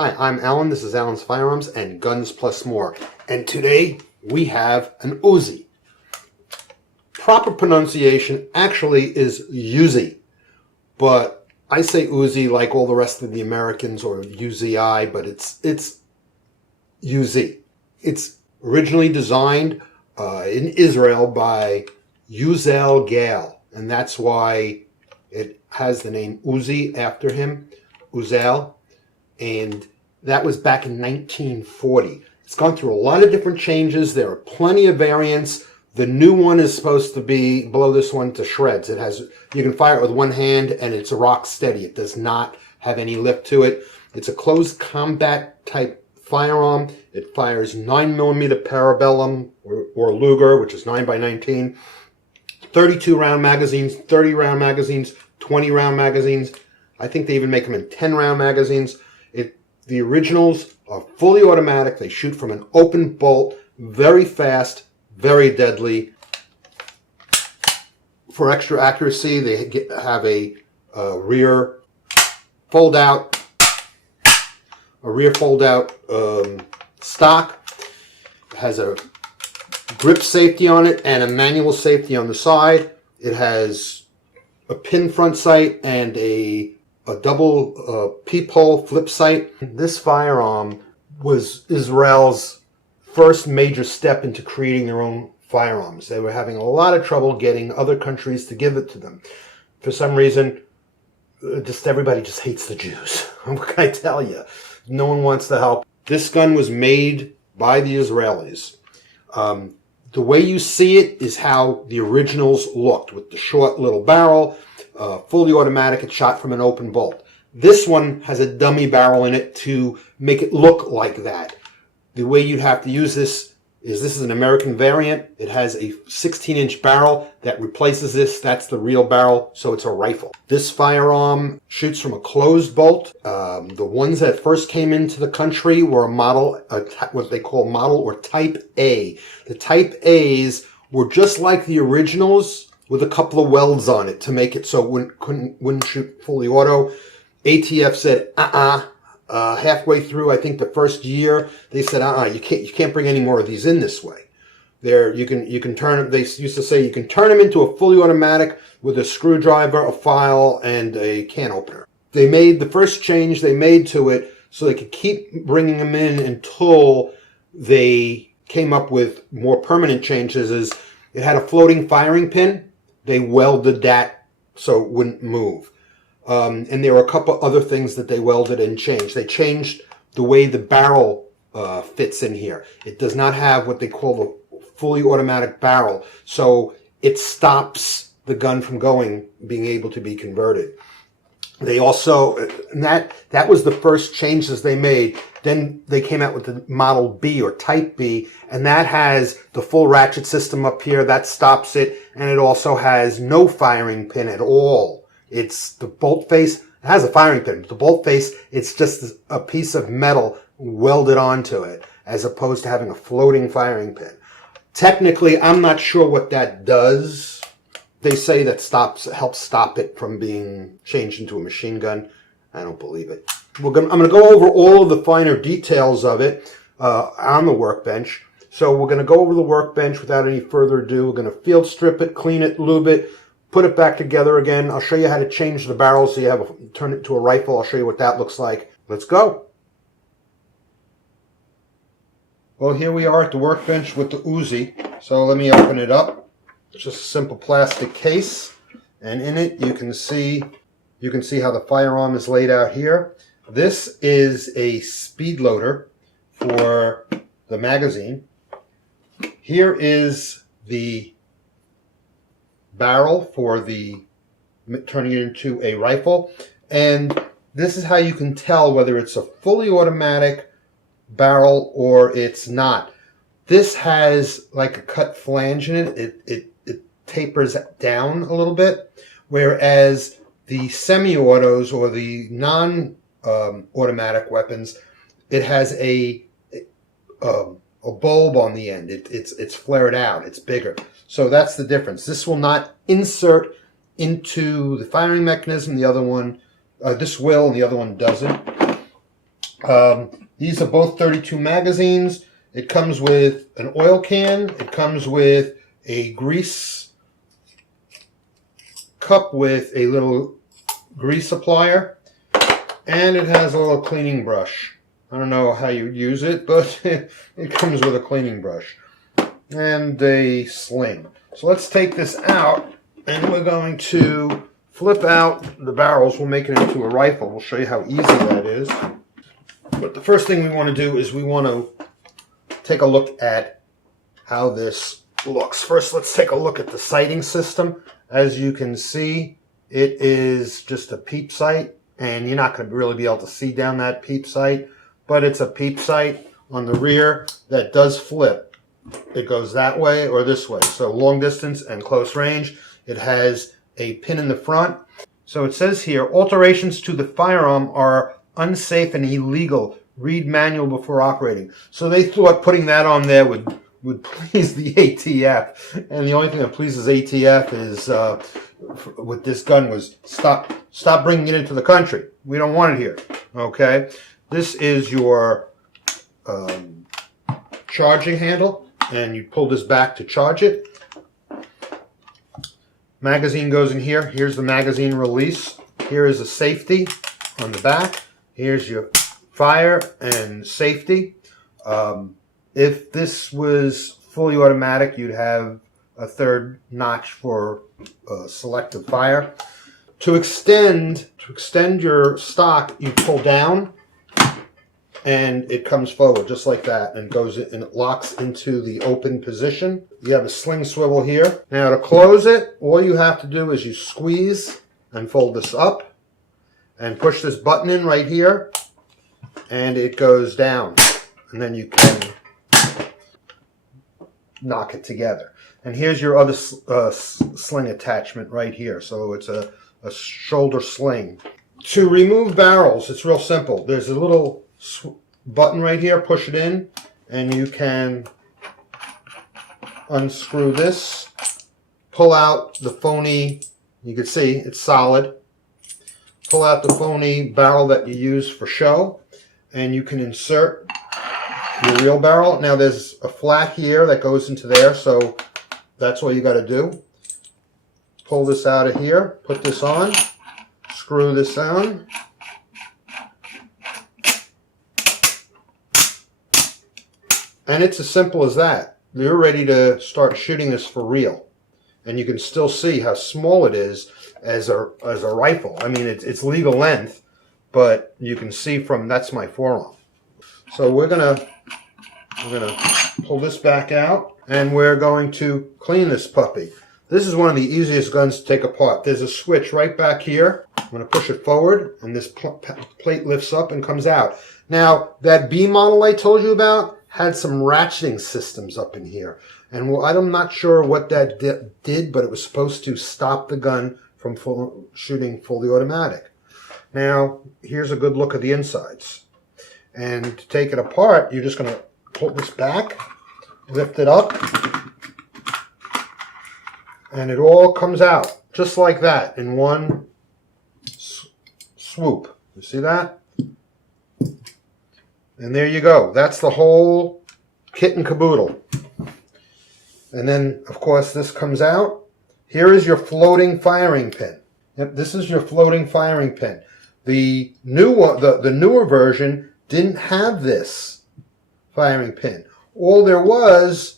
Hi, I'm Alan. This is Alan's Firearms and Guns Plus More. And today we have an Uzi. Proper pronunciation actually is UZI, but I say Uzi like all the rest of the Americans, or UZI, but it's UZI. It's originally designed in Israel by Uziel Gal, and that's why it has the name Uzi after him, Uziel. And that was back in 1940. It's gone through a lot of different changes. There are plenty of variants. The new one is supposed to blow this one to shreds. You can fire it with one hand and it's rock steady. It does not have any lift to it. It's a closed combat type firearm. It fires 9mm parabellum or Luger, which is 9x19, 32 round magazines, 30 round magazines, 20 round magazines. I think they even make them in 10 round magazines. The originals are fully automatic. They shoot from an open bolt, very fast, very deadly. For extra accuracy, they have a rear fold-out stock. It has a grip safety on it and a manual safety on the side. It has a pin front sight and a double peephole flip sight. This firearm was Israel's first major step into creating their own firearms. They were having a lot of trouble getting other countries to give it to them. For some reason, everybody just hates the Jews. What can I tell you? No one wants to help. This gun was made by the Israelis. The way you see it is how the originals looked, with the short little barrel, fully automatic. It's shot from an open bolt. This one has a dummy barrel in it to make it look like that. The way you'd have to use this is an American variant. It has a 16-inch barrel that replaces this. That's the real barrel, so it's a rifle. This firearm shoots from a closed bolt. The ones that first came into the country were a model, what they call model or type A. The type A's were just like the originals, with a couple of welds on it to make it so it wouldn't shoot fully auto. ATF said, halfway through, I think the first year, they said, you can't bring any more of these in this way. You can turn them. They used to say you can turn them into a fully automatic with a screwdriver, a file, and a can opener. They made the first change they made to it so they could keep bringing them in until they came up with more permanent changes. Is it had a floating firing pin. They welded that so it wouldn't move. And there were a couple other things that they welded and changed. They changed the way the barrel fits in here. It does not have what they call the fully automatic barrel, so it stops the gun from being able to be converted. They also, and that was the first changes they made. Then they came out with the Model B or Type B, and that has the full ratchet system up here. That stops it, and it also has no firing pin at all. It's the bolt face. It has a firing pin, but the bolt face, it's just a piece of metal welded onto it, as opposed to having a floating firing pin. Technically, I'm not sure what that does. They say that helps stop it from being changed into a machine gun. I don't believe it. I'm going to go over all of the finer details of it on the Workbench. So we're going to go over the Workbench without any further ado. We're going to field strip it, clean it, lube it, put it back together again. I'll show you how to change the barrel so you turn it to a rifle. I'll show you what that looks like. Let's go. Well, here we are at the Workbench with the Uzi. So let me open it up. It's just a simple plastic case, and in it you can see how the firearm is laid out here. This is a speed loader for the magazine. Here is the barrel for turning it into a rifle, and this is how you can tell whether it's a fully automatic barrel or it's not. This has like a cut flange in it. It tapers down a little bit, whereas the semi-autos or the non-automatic weapons, it has a bulb on the end. It's flared out. It's bigger. So that's the difference. This will not insert into the firing mechanism. The other one, this will, and the other one doesn't. These are both 32 magazines. It comes with an oil can. It comes with a grease cup with a little grease applier. And it has a little cleaning brush. I don't know how you use it, but it comes with a cleaning brush. And a sling. So let's take this out, and we're going to flip out the barrels. We'll make it into a rifle. We'll show you how easy that is. But the first thing we want to do is we want to take a look at how this looks. First, let's take a look at the sighting system. As you can see, it is just a peep sight, and you're not going to really be able to see down that peep sight, but it's a peep sight on the rear that does flip. It goes that way or this way. So long distance and close range. It has a pin in the front. So it says here, alterations to the firearm are unsafe and illegal. Read manual before operating. So they thought putting that on there would please the ATF. And the only thing that pleases ATF is with this gun was stop bringing it into the country. We don't want it here. Okay. This is your charging handle. And you pull this back to charge it. Magazine goes in here. Here's the magazine release. Here is a safety on the back. Here's your fire and safety. If this was fully automatic, you'd have a third notch for selective fire. To extend your stock, you pull down, and it comes forward just like that and goes and it locks into the open position. You have a sling swivel here. Now to close it, all you have to do is you squeeze and fold this up and push this button in right here, and it goes down, and then you can knock it together. And here's your other sling attachment right here. So it's a shoulder sling. To remove barrels, it's real simple. There's a little button right here, push it in, and you can unscrew this, pull out the phony, you can see it's solid, pull out the phony barrel that you use for show, and you can insert your real barrel. Now there's a flat here that goes into there, so that's all you got to do. Pull this out of here, put this on, screw this on, and it's as simple as that. You're ready to start shooting this for real. And you can still see how small it is as a rifle. I mean, it's legal length, but you can see from, that's my forearm. So we're gonna pull this back out, and we're going to clean this puppy. This is one of the easiest guns to take apart. There's a switch right back here. I'm going to push it forward, and this plate lifts up and comes out. Now, that B model I told you about had some ratcheting systems up in here. And I'm not sure what that did, but it was supposed to stop the gun from shooting fully automatic. Now, here's a good look at the insides. And to take it apart, you're just going to pull this back, lift it up, and it all comes out just like that in one swoop. You see that? And there you go. That's the whole kit and caboodle. And then, of course, this comes out. Here is your floating firing pin. Yep, this is your floating firing pin. The newer version didn't have this firing pin. All there was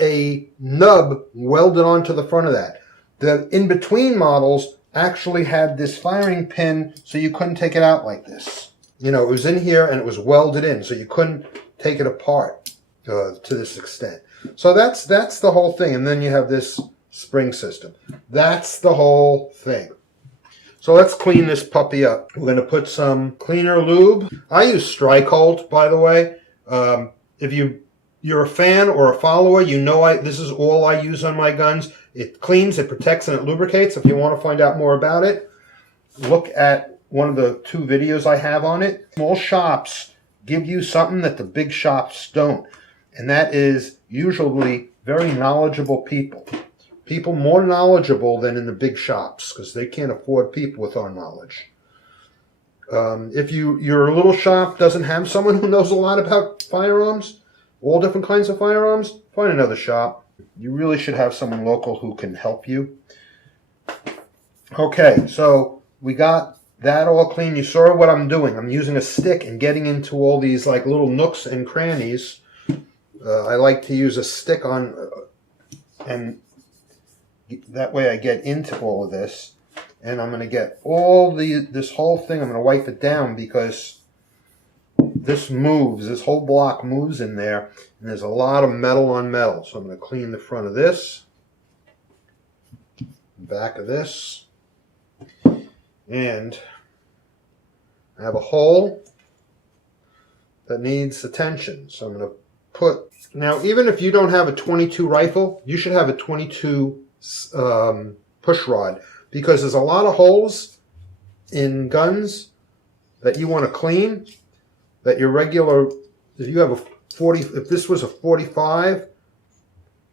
a nub welded onto the front of that. The in-between models actually had this firing pin, so you couldn't take it out like this. You know, it was in here and it was welded in, so you couldn't take it apart to this extent. So that's the whole thing. And then you have this spring system. That's the whole thing. So let's clean this puppy up. We're going to put some cleaner lube. I use Strikehold, by the way. If you're a fan or a follower, you know this is all I use on my guns. It cleans, it protects, and it lubricates. If you want to find out more about it, look at one of the 2 videos I have on it. Small shops give you something that the big shops don't. And that is usually very knowledgeable people. People more knowledgeable than in the big shops, because they can't afford people with our knowledge. If your little shop doesn't have someone who knows a lot about firearms, all different kinds of firearms, find another shop. You really should have someone local who can help you. Okay, so we got that all clean. You saw what I'm doing. I'm using a stick and getting into all these like little nooks and crannies. I like to use a stick on, and that way I get into all of this. And I'm going to get all this whole thing, I'm going to wipe it down because this moves, this whole block moves in there, and there's a lot of metal on metal. So I'm going to clean the front of this, back of this, and I have a hole that needs attention. So I'm going to put, now even if you don't have a 22 rifle, you should have a 22 push rod, because there's a lot of holes in guns that you want to clean, that your regular, if you have a 40, if this was a 45,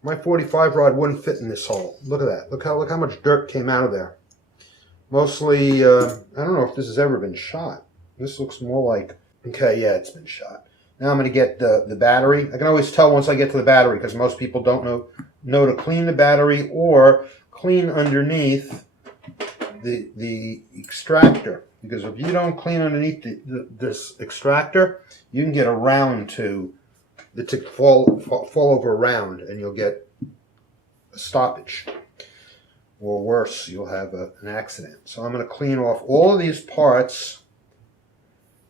my 45 rod wouldn't fit in this hole. Look at that. Look how much dirt came out of there. Mostly, I don't know if this has ever been shot. This looks more like, okay, yeah, it's been shot. Now I'm going to get the battery. I can always tell once I get to the battery, because most people don't know to clean the battery or clean underneath the extractor, because if you don't clean underneath this extractor, you can get around to it to fall over around, and you'll get a stoppage, or worse, you'll have an accident. So I'm going to clean off all of these parts.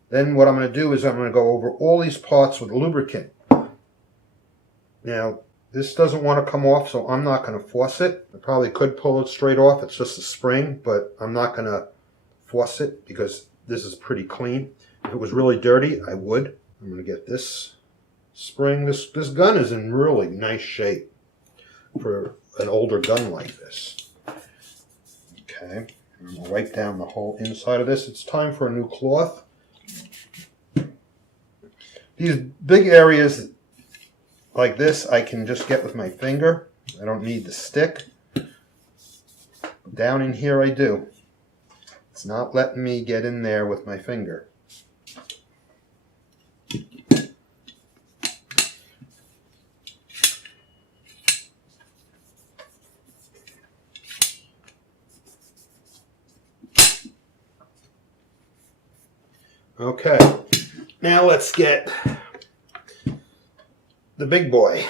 Then what I'm going to do is I'm going to go over all these parts with lubricant. Now, this doesn't want to come off, so I'm not going to force it. I probably could pull it straight off. It's just a spring, but I'm not going to force it because this is pretty clean. If it was really dirty, I would. I'm going to get this spring. This gun is in really nice shape for an older gun like this. Okay, I'm going to wipe down the whole inside of this. It's time for a new cloth. These big areas like this, I can just get with my finger. I don't need the stick. Down in here I do. It's not letting me get in there with my finger. Okay, now let's get the big boy.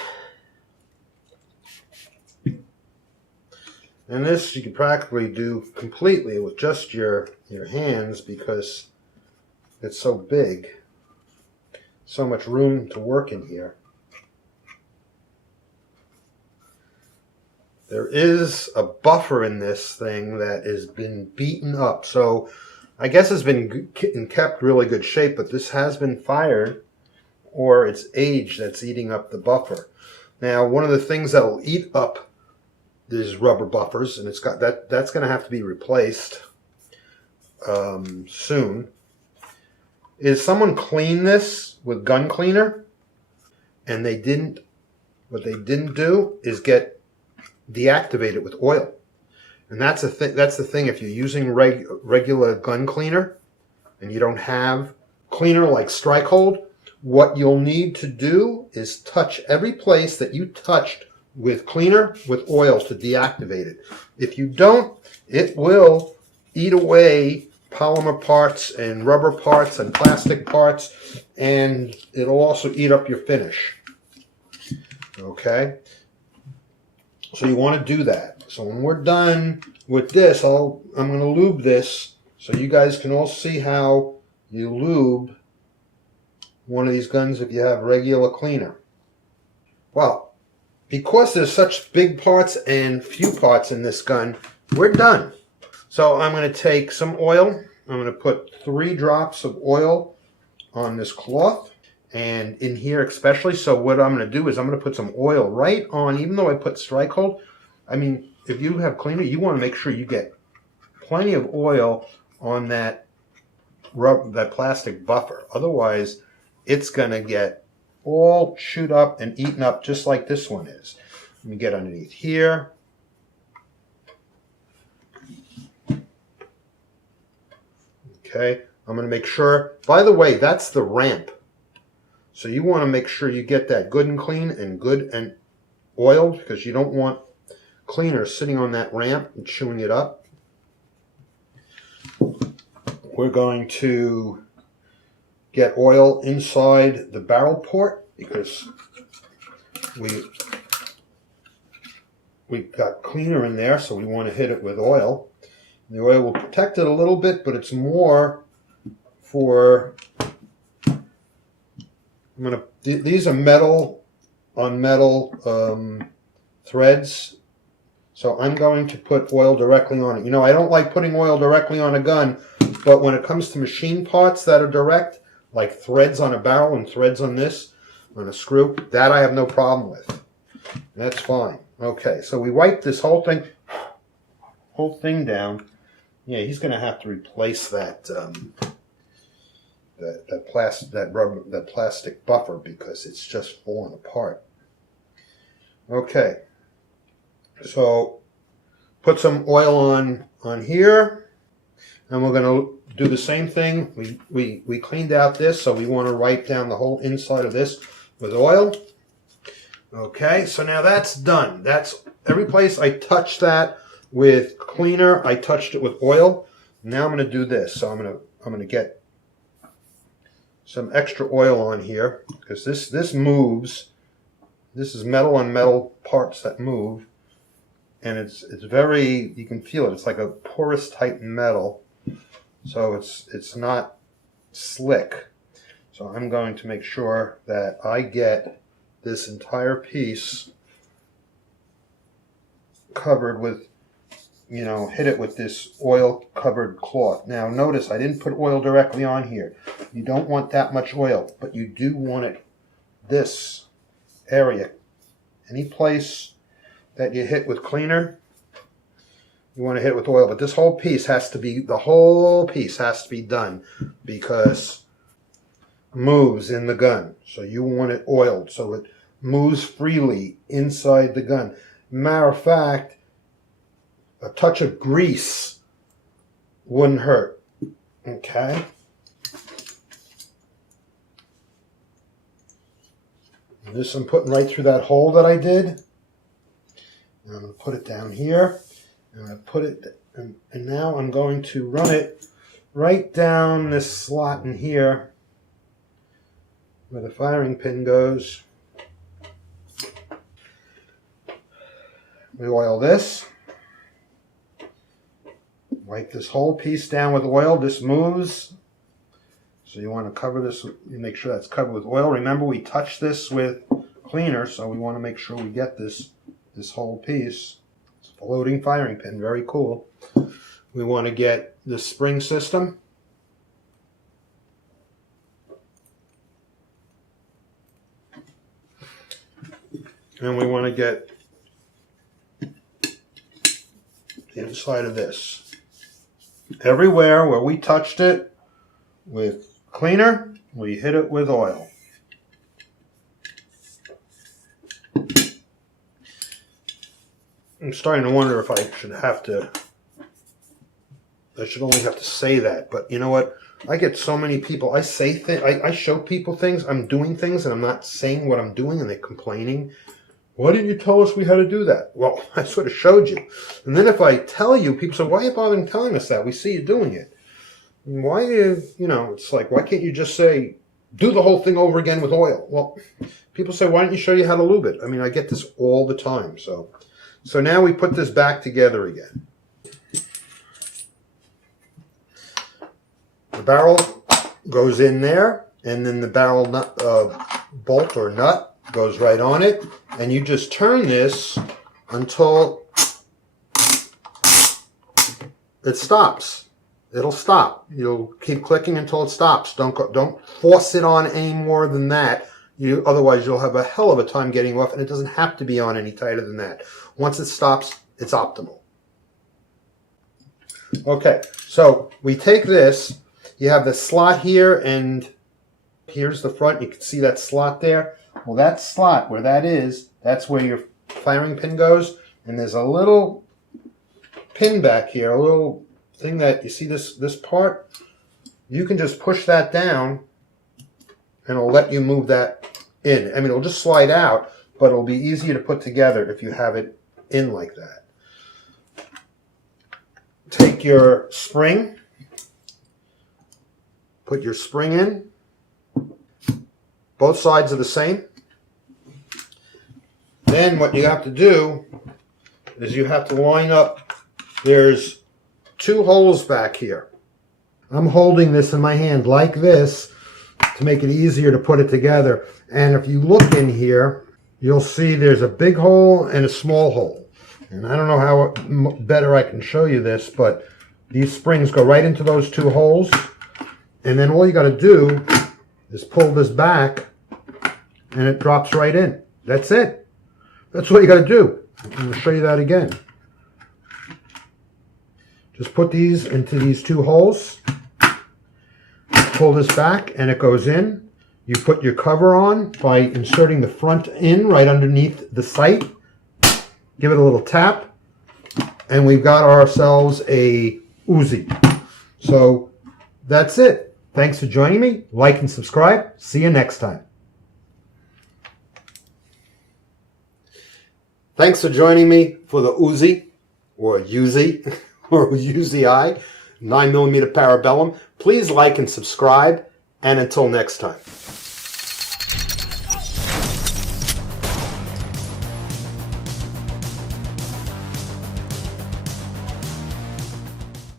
And this you can practically do completely with just your hands, because it's so big. So much room to work in here. There is a buffer in this thing that has been beaten up. So I guess it's been in kept really good shape, but this has been fired, or it's age that's eating up the buffer. Now, one of the things that will eat up these rubber buffers, and it's got that's going to have to be replaced soon, is someone cleaned this with gun cleaner, and what they didn't do is deactivate it with oil. And that's the thing. That's the thing. If you're using regular gun cleaner and you don't have cleaner like strike hold, what you'll need to do is touch every place that you touched with cleaner with oil to deactivate it. If you don't, it will eat away polymer parts and rubber parts and plastic parts, and it'll also eat up your finish. Okay? So you want to do that. So when we're done with this, I'm going to lube this so you guys can all see how you lube one of these guns if you have regular cleaner. Well, because there's such big parts and few parts in this gun, we're done. So I'm going to take some oil. I'm going to put 3 drops of oil on this cloth, and in here especially. So what I'm going to do is I'm going to put some oil right on, even though I put strike hold. I mean, if you have cleaner, you want to make sure you get plenty of oil on that plastic buffer. Otherwise, it's going to get all chewed up and eaten up just like this one is. Let me get underneath here. Okay, I'm going to make sure, by the way, that's the ramp. So you want to make sure you get that good and clean and good and oiled, because you don't want cleaner sitting on that ramp and chewing it up. We're going to get oil inside the barrel port because we've got cleaner in there, so we want to hit it with oil. The oil will protect it a little bit, but it's more for, these are metal on metal threads, so I'm going to put oil directly on it. You know, I don't like putting oil directly on a gun, but when it comes to machine parts that are direct, like threads on a barrel and threads on this, on a screw, that I have no problem with. That's fine. Okay, so we wipe this whole thing down. Yeah, he's going to have to replace that that plastic buffer because it's just falling apart. Okay, so put some oil on here, and we're going to do the same thing. We cleaned out this, so we want to wipe down the whole inside of this with oil. Okay, so now that's done. That's every place I touched that with cleaner, I touched it with oil. Now I'm going to do this. So I'm going to get some extra oil on here because this moves. This is metal on metal parts that move, and it's very, you can feel it. It's like a porous type metal, so it's not slick. So I'm going to make sure that I get this entire piece covered with, you know, hit it with this oil covered cloth. Now notice I didn't put oil directly on here. You don't want that much oil, but you do want it, this area, any place that you hit with cleaner, you want to hit with oil. But this whole piece has to be, the whole piece has to be done because it moves in the gun. So you want it oiled so it moves freely inside the gun. Matter of fact, a touch of grease wouldn't hurt. Okay. And this I'm putting right through that hole that I did. And I'm going to put it down here. And I put it, and now I'm going to run it right down this slot in here where the firing pin goes. We oil this. Wipe this whole piece down with oil. This moves. So you want to cover this, you make sure that's covered with oil. Remember, we touched this with cleaner, so we want to make sure we get this whole piece. It's a floating firing pin, very cool. We want to get the spring system. And we want to get the inside of this. Everywhere where we touched it with cleaner, we hit it with oil. I'm starting to wonder if I should only have to say that, but you know what? I get so many people, I say things, I show people things, I'm doing things, and I'm not saying what I'm doing, and they're complaining. Why didn't you tell us we had to do that? Well, I sort of showed you. And then if I tell you, people say, why are you bothering telling us that? We see you doing it. And why you know, it's like, why can't you just say, do the whole thing over again with oil? Well, people say, why don't you show you how to lube it? I mean, I get this all the time. So now we put this back together again. The barrel goes in there, and then the barrel nut, bolt or nut goes right on it, and you just turn this until it stops. It'll stop. You'll keep clicking until it stops. Don't force it on any more than that. Otherwise you'll have a hell of a time getting off, and it doesn't have to be on any tighter than that. Once it stops, it's optimal. Okay, so we take this. You have the slot here, and here's the front. You can see that slot there. Well, that slot, where that is, that's where your firing pin goes. And there's a little pin back here, a little thing that, you see this part? you can just push that down and it'll let you move that in. I mean, it'll just slide out, but it'll be easier to put together if you have it in like that. Take your spring, put your spring in. Both sides are the same. Then what you have to do is you have to line up, there's 2 holes back here. I'm holding this in my hand like this to make it easier to put it together. And if you look in here, you'll see there's a big hole and a small hole. And I don't know how better I can show you this, but these springs go right into those 2 holes. And then all you got to do is pull this back and it drops right in. That's it. That's what you got to do. I'm going to show you that again. Just put these into these 2 holes. Pull this back and it goes in. You put your cover on by inserting the front in right underneath the sight. Give it a little tap. And we've got ourselves a Uzi. So that's it. Thanks for joining me. Like and subscribe. See you next time. Thanks for joining me for the Uzi, or UZI, or UZI 9mm Parabellum. Please like and subscribe, and until next time.